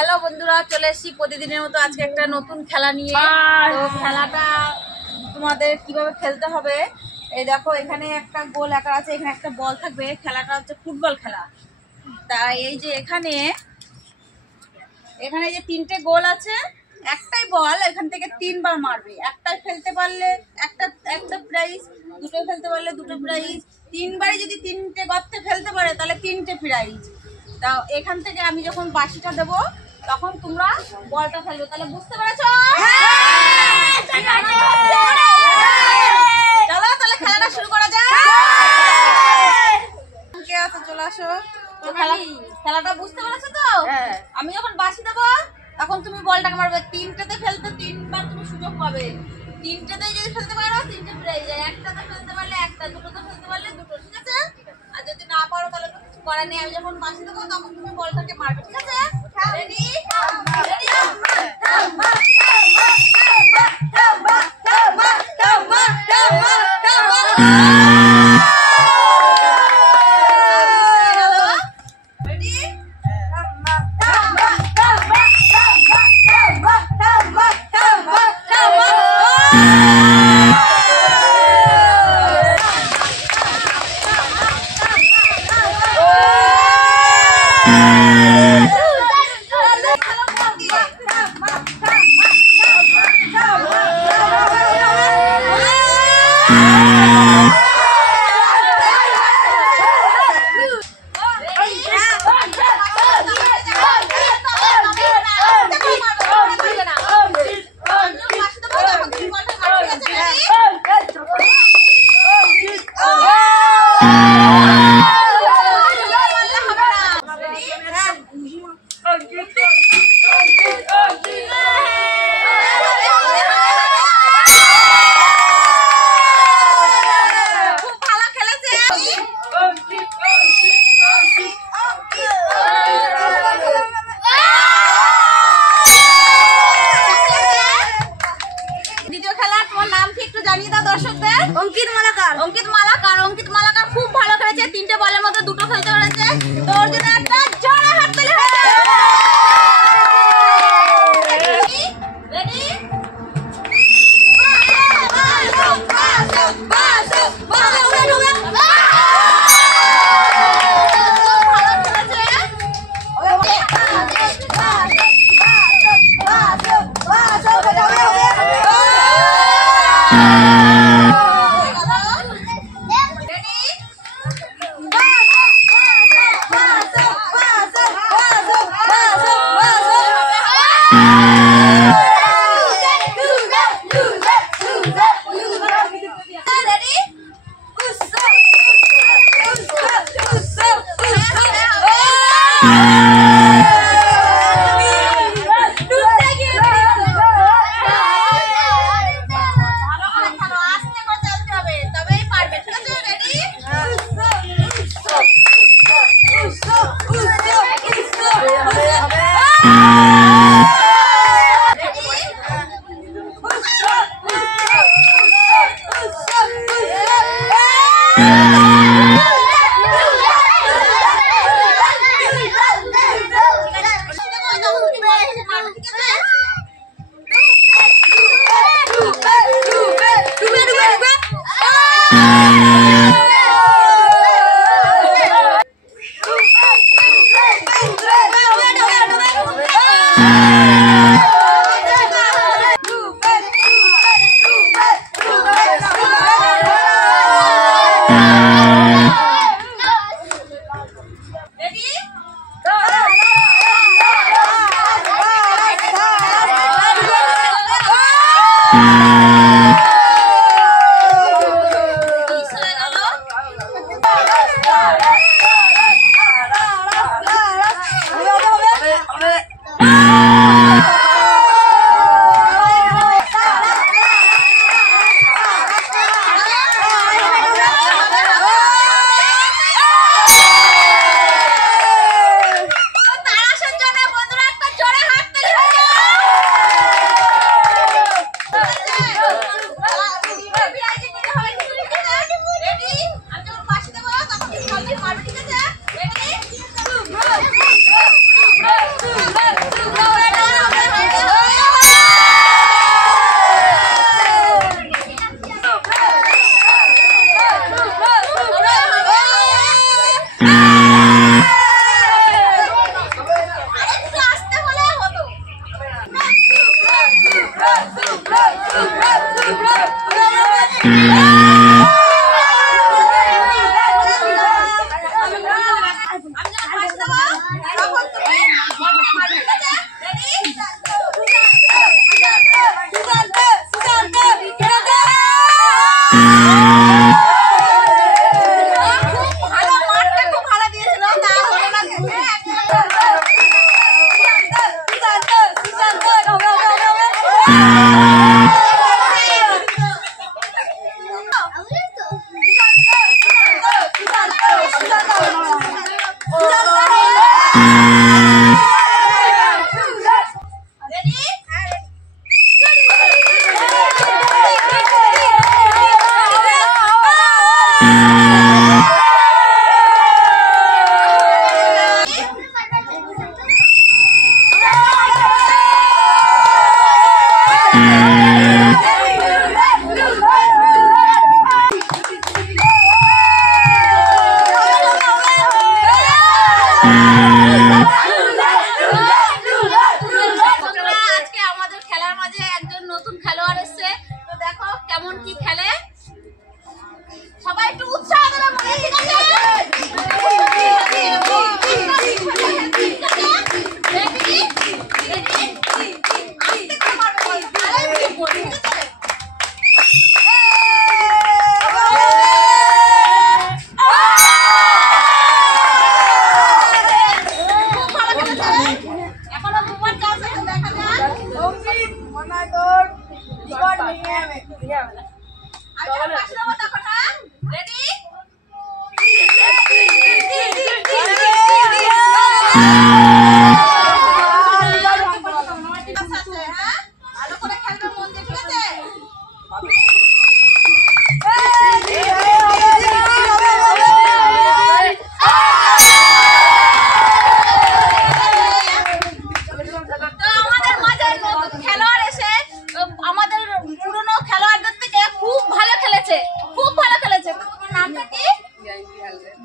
Hello বন্ধুরা, চলে এসেছি প্রতিদিনের মতো আজকে একটা নতুন খেলা নিয়ে। তো খেলাটা তোমাদের কিভাবে খেলতে হবে, এই দেখো এখানে একটা গোল আকার আছে, এখানে একটা বল থাকবে। খেলাটা হচ্ছে ফুটবল খেলা। তাই এই যে এখানে যে তিনটে গোল আছে, একটাই বল এখান থেকে তিনবার মারবে। একটাই ফেলতে পারলে একটা প্রাইজ, দুটো ফেলতে পারলে দুটো প্রাইজ, তিনবারই যদি তিনটে গর্তে ফেলতে পারে তাহলে তিনটে প্রাইজ। তা এখান থেকে আমি যখন বাঁশিটা দেবো তখন তোমরা বলটা ফেলবে। তাহলে বুঝতে পেরেছো? চলো তাহলে খেলাটা শুরু করা যায়। কে আছে চলে আসো। তো খেলাটা বুঝতে পেরেছো তো? আমি যখন বাঁশি দেবো তখন তুমি বলটাকে মারবে। তিনটেতে ফেলতে তিনবার তুমি সুযোগ পাবে। তিনটেতে যদি ফেলতে পারো তিনটে প্রাইজ, একটাতে ফেলতে পারলে একটা, দুটোতে ফেলতে পারলে দুটো। ঠিক আছে? আর যদি না পারো তাহলে তো কিছু করার নেই। আমি যখন বাঁশি দেবো তখন তুমি বলটাকে মারবে। ঠিক আছে? রেডি? অঙ্কিত মালাকার খুব ভালো খেলেছে। তিনটে বলের মধ্যে দুটো ফেলতে পেরেছে। তো ওর জন্য একটা জোরে হাততালি হবে। রেডি?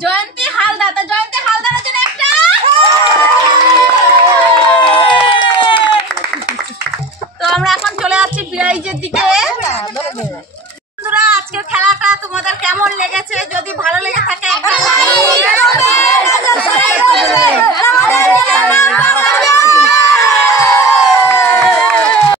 জয়ন্তী হালদার। জয়ন্তী হালদারের জন্য একটা। তো আমরা এখন চলে যাচ্ছি প্রাইজের দিকে। বন্ধুরা, আজকের খেলাটা তোমাদের কেমন লেগেছে? যদি ভালো লেগে থাকে